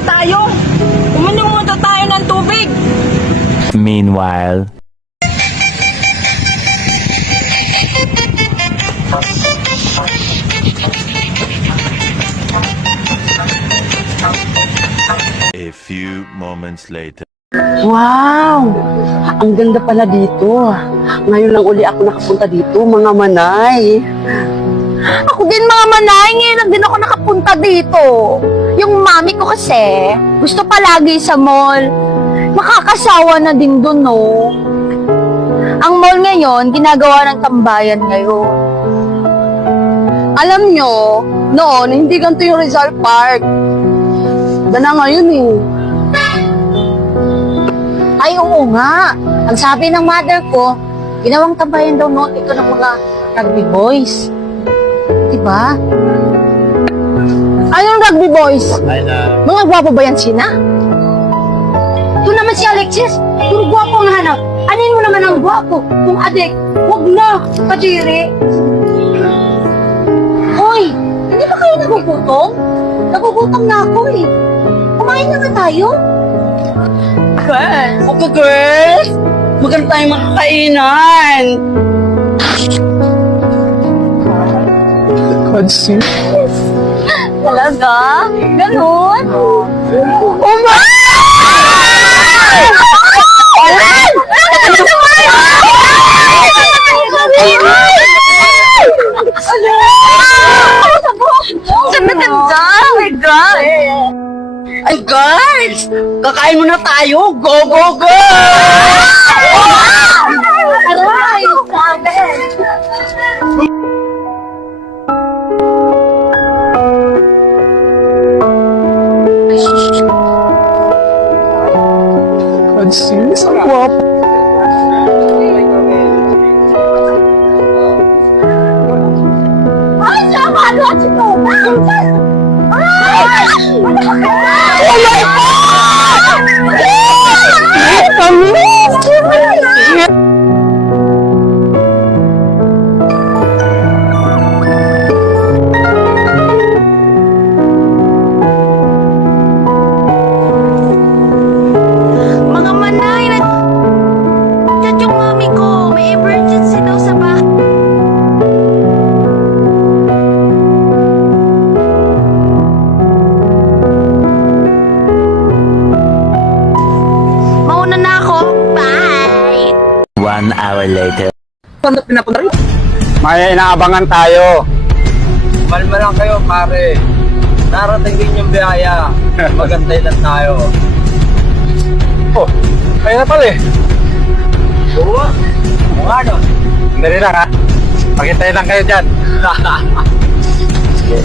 na tayo. Uminom muna tayo ng tubig. Meanwhile, A few moments later. Wow! Ang ganda pala dito. Ngayon lang uli ako nakapunta dito, mga manay. Ako din mga manay, ngayon lang din ako nakapunta dito. Yung mami ko kasi, gusto palagi sa mall. Makakasawa na din dun, no? Ang mall ngayon, ginagawa ng tambayan ngayon. Alam nyo, noon, hindi ganito yung Rizal Park. Iba na ngayon eh. Ay, oo nga. Ang sabi ng mother ko, ginawang tambayan daw noon ito ng mga rugby boys. Diba? Anong rugby boys? Mga gwapo ba yan sina? Ito naman si Alexis. Puro gwapo ang hanap. Anin mo naman ang gwapo? Kung adik, huwag na, kadiri. Hoy, hindi ba kayo nagugutom? Nagugutom na ako eh. Kumain na ba tayo? Girls! Okay, girls! Maganda tayong makakainan! Talaga? Ganun? Oh my! Alan! Ano naman? Sabi ka dyan! Oh my God! Ay, girls! Kakain muna tayo! Go, go, go! Aray! Sabi! Sis, ang guwapo. Ay, sama! Ano at ito? Ay! Ano ba ka? Oh my God! Kami! Mga manay, chat yung mami ko. May emergency daw sa bahay. Mauna na ako. Bye! 1 hour later. Paano pinapunta rin? May inaabangan tayo. Malma lang kayo, pare. Narating din yung biyaya. Magantay lang tayo. Oh, kaya na pala eh. Oo. Oo nga no. Dali lang ha. Pagintay lang kayo dyan. Sige.